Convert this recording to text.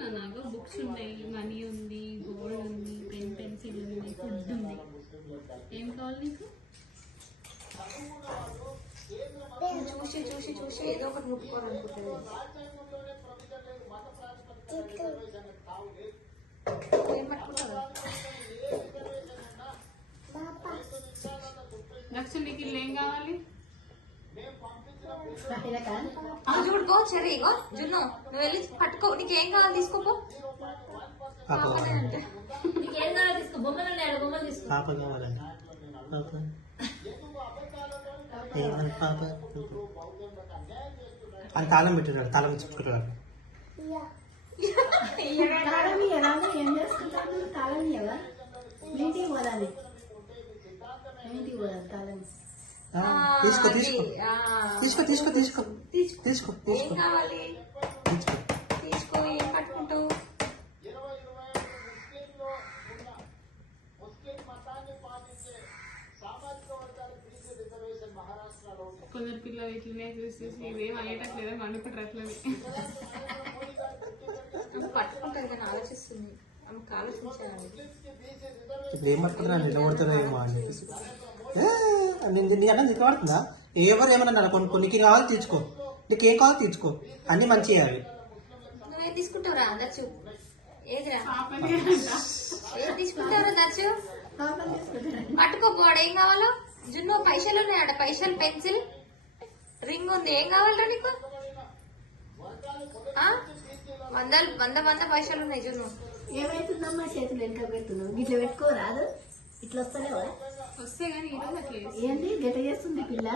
తీసుకున్నా. నాకు బుక్స్ ఉన్నాయి, మనీ ఉంది, గోల్డ్ ఉంది, పెన్ పెన్సిల్ ఉంది, ఫుడ్ ఉంది. ఏం కావాలి నీకు? చూసి చూసి చూసి ఏదో ఒకటి ముట్టుకోవాలనుకుంటుంది. ఏం పట్టుకుంటావు? లక్ష్మి నీకు ఇల్లు ఏం కావాలి? చూడుకో చెర్రీ, ఇగో జున్ను నువ్వు వెళ్ళి పట్టుకో. నీకేం కావాలి తీసుకోపో. అంటే నీకేం కావాలి తీసుకో. బొమ్మలు ఉన్నాయి, బొమ్మలు తీసుకో. పాప కావాలండి. పాప ఏమని పాప అని తాళం పెట్టాడు. తాళం చుట్టుకుంటాడు. ఏం చేసుకుంటాను? తాళం ఇవ్వవా? ఇంటికి పోదాలి, ఇంటికి పోదాలి. తాళం తీసుకో తీసుకో తీసుకో తీసుకో తీసుకో తీసుకో ఏం కావాలి తీసుకో. తీసుకో. ఏం పట్టుకుంటావు? కొందరు పిల్లలు ఇట్లనే చూసి ఇదేం అయ్యేటట్లేదా మండుపడట్లేదు. పట్టుకుంటుంది కానీ ఆలోచిస్తుంది. ఆమెకు ఆలోచించాలి. ఇప్పుడు ఏం పట్టుకుంటున్నా నిలబడతారో ఏమో అని చెప్పేసి నీ అన్న నీకు పడుతుందా? ఎవరు ఏమన్నా కొన్ని కావాలి తీర్చుకో. నీకు ఏం కావాలి తీర్చుకో. అన్ని మంచిగా అవి. నువ్వేం తీసుకుంటావురా దచ్చు? ఏదిరా పాపనే ఏం తీసుకుంటావురా దచ్చు? పట్టుకోపోవాడు. ఏం కావాలో జున్ను? పైసలు ఉన్నాయి ఆడ, పైసలు, పెన్సిల్, రింగ్ ఉంది. ఏం కావాలరా నీకు? వంద పైసలు ఉన్నాయి జున్ను. ఏమైతుందమ్మా? చేతులు వెనక పెడుతున్నావు. ఇట్లా పెట్టుకోరాదు? ఇట్లా వస్తలేవా? వస్తే గానీ ఈరోజు అట్లా ఏంటి గట్ట చేస్తుంది పిల్ల?